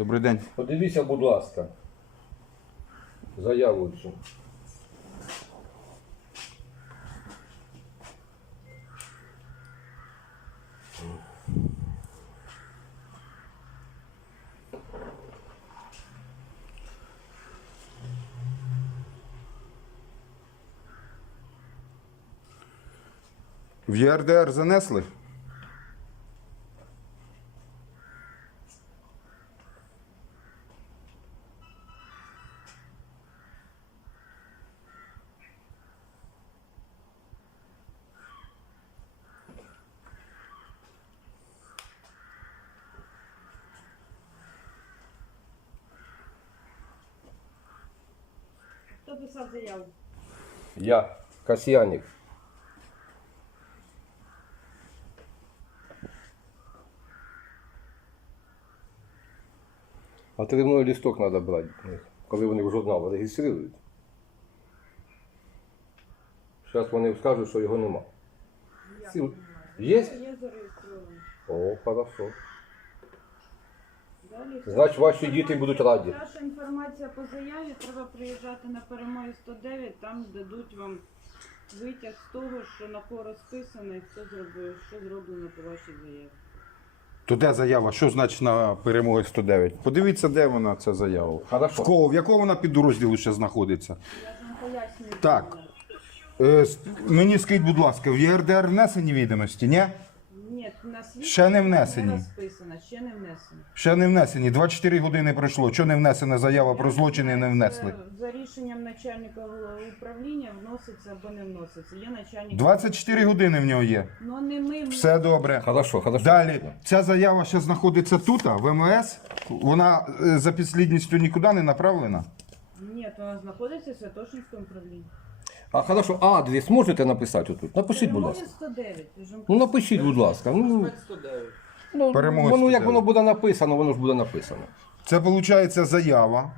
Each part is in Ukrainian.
Добрий день. Подивіться, будь ласка, заяву цю. В ЄРДР занесли? Писав заяву? Я, Касьянік. А терміновий листок треба брати, коли вони в журнал реєструють. Зараз вони скажуть, що його нема. Є? Є зареєстрований. О, хорошо. Значить, ваші діти будуть раді. Ваша інформація по заяві, треба приїжджати на перемоги 109, там дадуть вам витяг з того, що на кого розписано і хто зробив, що зроблено по вашій заяві. То де заява? Що значить на перемоги 109? Подивіться, де вона ця заява. Хорошо. В кого, в якому вона підрозділу ще знаходиться? Я ж вам пояснюю. Так. Е, с- мені скажіть, будь ласка, в ЄРДР внесені відомості, ні? Ні, на світ Ще не внесені. Розписано, ще не внесено. Ще не внесені. 24 години пройшло. Чого не внесена заява про злочини не внесли? За рішенням начальника управління вноситься або не вноситься. Є начальник. 24 години в нього є. Ну не ми. Все добре. Хорошо, хорошо. Далі, ця заява ще знаходиться тут, а, в МВС. Вона е, за підслідністю нікуди не направлена. Ні, то вона знаходиться в Святошинському управлінні. А хорошо, а адрес можете написати тут? Напишіть, будь ласка. Перемоги 109. я ж вам Ну напишіть, будь ласка. Ну, ну, Перемоги воно як 109. воно буде написано, воно ж буде написано. Це виходить заява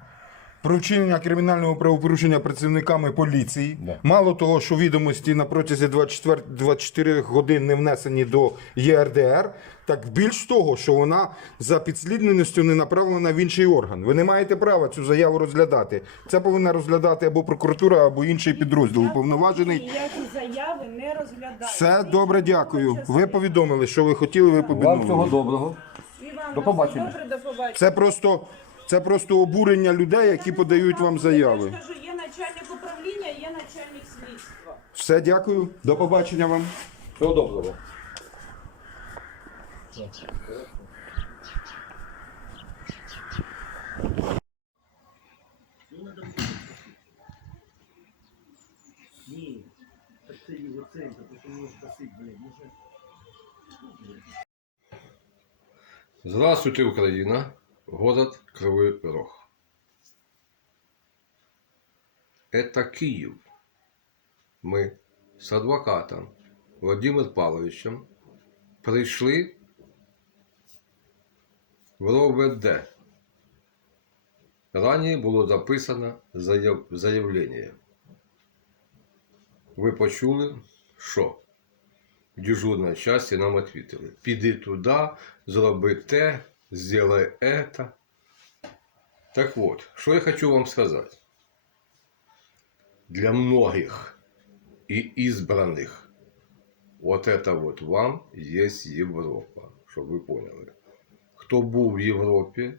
про вчинення кримінального правопорушення працівниками поліції. Да. Мало того, що відомості на протязі 24, 24 годин не внесені до ЄРДР, так більш того, що вона за підслідненістю не направлена в інший орган. Ви не маєте права цю заяву розглядати. Це повинна розглядати або прокуратура, або інший підрозділ уповноважений. Ніякі заяви не розглядають. Все добре, дякую. Ви повідомили, що ви хотіли, ви Вам всього доброго. І вам До на побачення. Добре, до побачення. Це просто, це просто обурення людей, які подають вам заяви. Я ж є начальник управління, є начальник слідства. Все, дякую. До побачення вам. Всього доброго. Ні, так це його центр, тому що блядь, може. Здравствуйте, Украина. Город Кривой Рог. Это Киев. Мы с адвокатом Владимиром Павловичем прийшли в РОВД. Ранее було записано заяв... заявлення. Ви почули, що в дежурній часті нам відповіли. Піди туди, зроби те, зроби это. Так вот, що я хочу вам сказати. Для многих и избранных вот это вот вам есть Европа, щоб ви поняли. Хто був в Європі,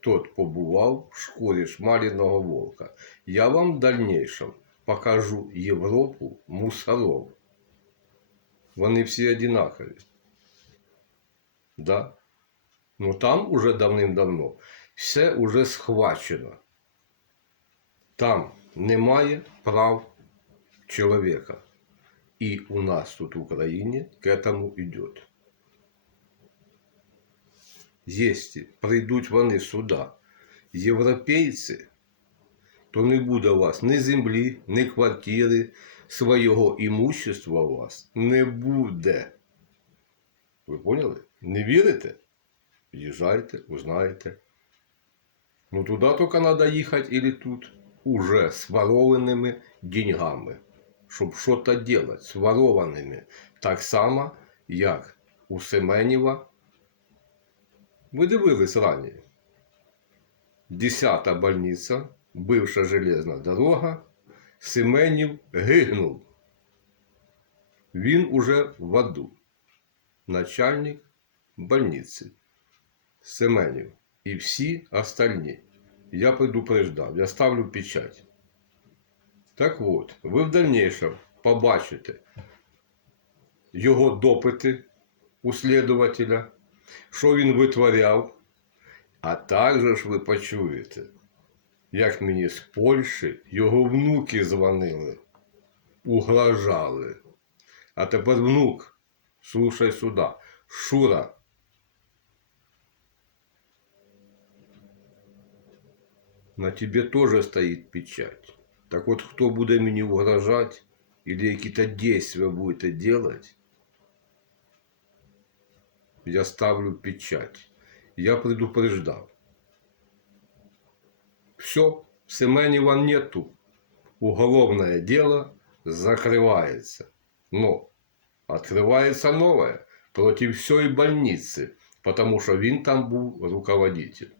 тот побував в шкурі шмаленого волка. Я вам в дальнейшем покажу Європу мусоров. Вони всі одинакові. Да? Ну там уже давним-давно все уже схвачено. Там немає прав чоловіка. І у нас тут в Україні к этому йде. Якщо прийдуть вони сюди, європейці, то не буде у вас ні землі, ні квартири, свого імущества у вас не буде. Ви поняли? Не вірите? Їжджайте, узнаєте. Ну туди тільки треба їхати или тут уже з ворованими деньгами, щоб щось робити з ворованими. Так само, як у Семенєва. Ви дивились раніше. 10 больница, бывшая железная дорога, Семенів гигнув. Він уже в аду. Начальник больниці. Семенів. І всі остальні. Я предупреждав, я ставлю печать. Так от, ви в дальнейшем побачите його допити у слідувателя, що він витворяв, а також ви почуєте, як мені з Польщі його внуки дзвонили, угрожали. А тепер внук, слушай сюди, Шура. На тебе тоже стоит печать. Так вот, кто будет мне угрожать или какие-то действия будете делать, я ставлю печать. Я предупреждал. Все, Семенева нету. Уголовное дело закрывается. Но открывается новое против всей больницы, потому что він там был руководитель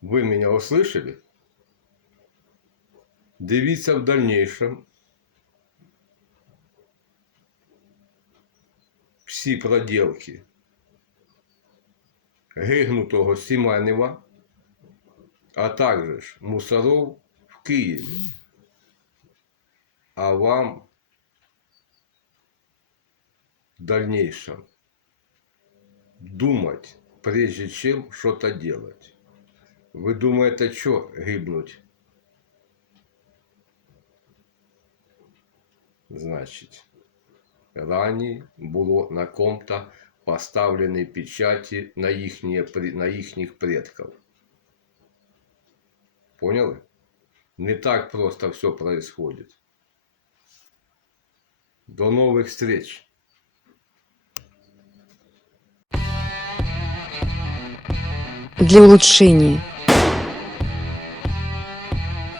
Ви меня услышали? Дивіться в дальнейшем. Всі проделки гигнутого Сіманева, а також мусоров в Києві. А вам в дальнейшем думать, прежде чем что-то делать. Ви думаєте, що гибнуть? Значить, рані було на ком-то поставлені печаті на, їхні, на їхніх предків. Поняли? Не так просто все происходит. До новых встреч! для улучшения